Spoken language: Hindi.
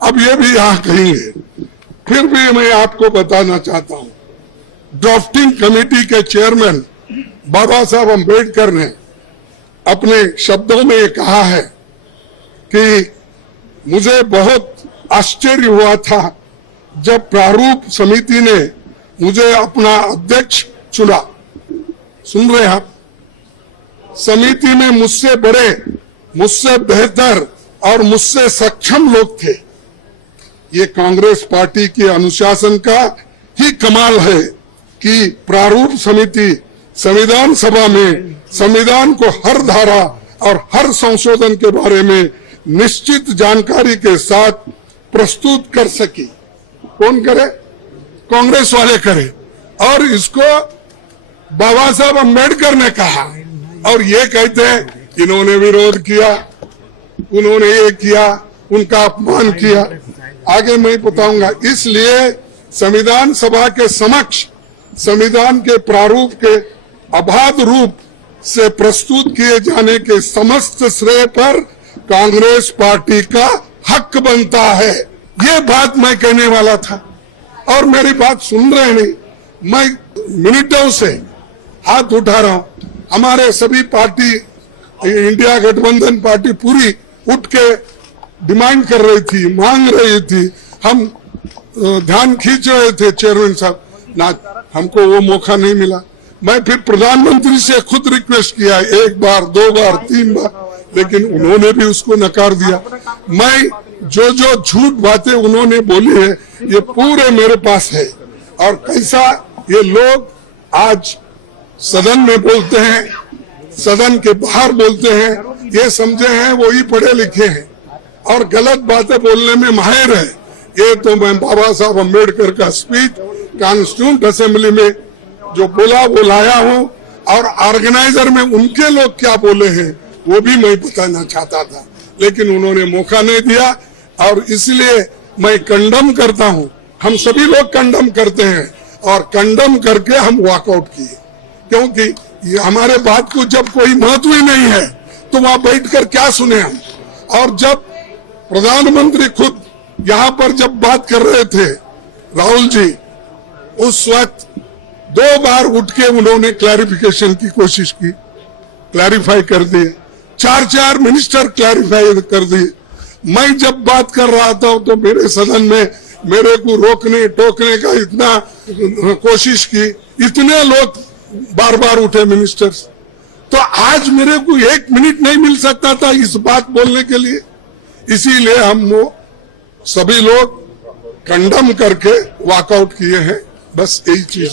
अब ये भी यहां कहेंगे, फिर भी मैं आपको बताना चाहता हूं, ड्राफ्टिंग कमेटी के चेयरमैन बाबा साहब अम्बेडकर ने अपने शब्दों में कहा है कि मुझे बहुत आश्चर्य हुआ था जब प्रारूप समिति ने मुझे अपना अध्यक्ष चुना। सुन रहे आप? समिति में मुझसे बड़े, मुझसे बेहतर और मुझसे सक्षम लोग थे। ये कांग्रेस पार्टी के अनुशासन का ही कमाल है कि प्रारूप समिति संविधान सभा में संविधान को हर धारा और हर संशोधन के बारे में निश्चित जानकारी के साथ प्रस्तुत कर सकी। कौन करे? कांग्रेस वाले करे। और इसको बाबा साहब अम्बेडकर ने कहा, और ये कहते हैं इन्होंने विरोध किया, उन्होंने ये किया, उनका अपमान किया। आगे मैं बताऊंगा। इसलिए संविधान सभा के समक्ष संविधान के प्रारूप के अबाध रूप से प्रस्तुत किए जाने के समस्त श्रेय पर कांग्रेस पार्टी का हक बनता है। ये बात मैं कहने वाला था, और मेरी बात सुन रहे नहीं। मैं मिनटों से हाथ उठा रहा हूं। हमारे सभी पार्टी, इंडिया गठबंधन पार्टी पूरी उठ के डिमांड कर रही थी, मांग रही थी। हम ध्यान खींच रहे थे चेयरमैन साहब, ना हमको वो मौका नहीं मिला। मैं फिर प्रधानमंत्री से खुद रिक्वेस्ट किया, 1 बार 2 बार 3 बार, लेकिन उन्होंने भी उसको नकार दिया। मैं जो झूठ बातें उन्होंने बोली है ये पूरे मेरे पास है। और कैसा ये लोग आज सदन में बोलते हैं, सदन के बाहर बोलते हैं, ये समझे हैं वो ही पढ़े लिखे हैं और गलत बातें बोलने में माहिर है। ये तो मैं बाबा साहब अम्बेडकर का स्पीच कॉन्स्टिट्यूंट असेंबली में जो बोला वो लाया हूं, और ऑर्गेनाइजर में उनके लोग क्या बोले हैं वो भी मैं बताना चाहता था, लेकिन उन्होंने मौका नहीं दिया। और इसलिए मैं कंडम करता हूं, हम सभी लोग कंडम करते हैं, और कंडम करके हम वॉकआउट किए, क्योंकि हमारे बात को जब कोई महत्व ही नहीं है तो वहां बैठकर क्या सुने हम। और जब प्रधानमंत्री खुद यहाँ पर जब बात कर रहे थे राहुल जी, उस वक्त 2 बार उठ के उन्होंने क्लैरिफिकेशन की कोशिश की, क्लैरिफाई कर दिए। 4 मिनिस्टर क्लैरिफाई कर दिए। मैं जब बात कर रहा था तो मेरे सदन में मेरे को रोकने टोकने का इतना कोशिश की, इतने लोग बार बार उठे मिनिस्टर्स। तो आज मेरे को 1 मिनट नहीं मिल सकता था इस बात बोलने के लिए। इसीलिए हम वो सभी लोग कंडम करके वॉकआउट किए हैं। बस यही चीज।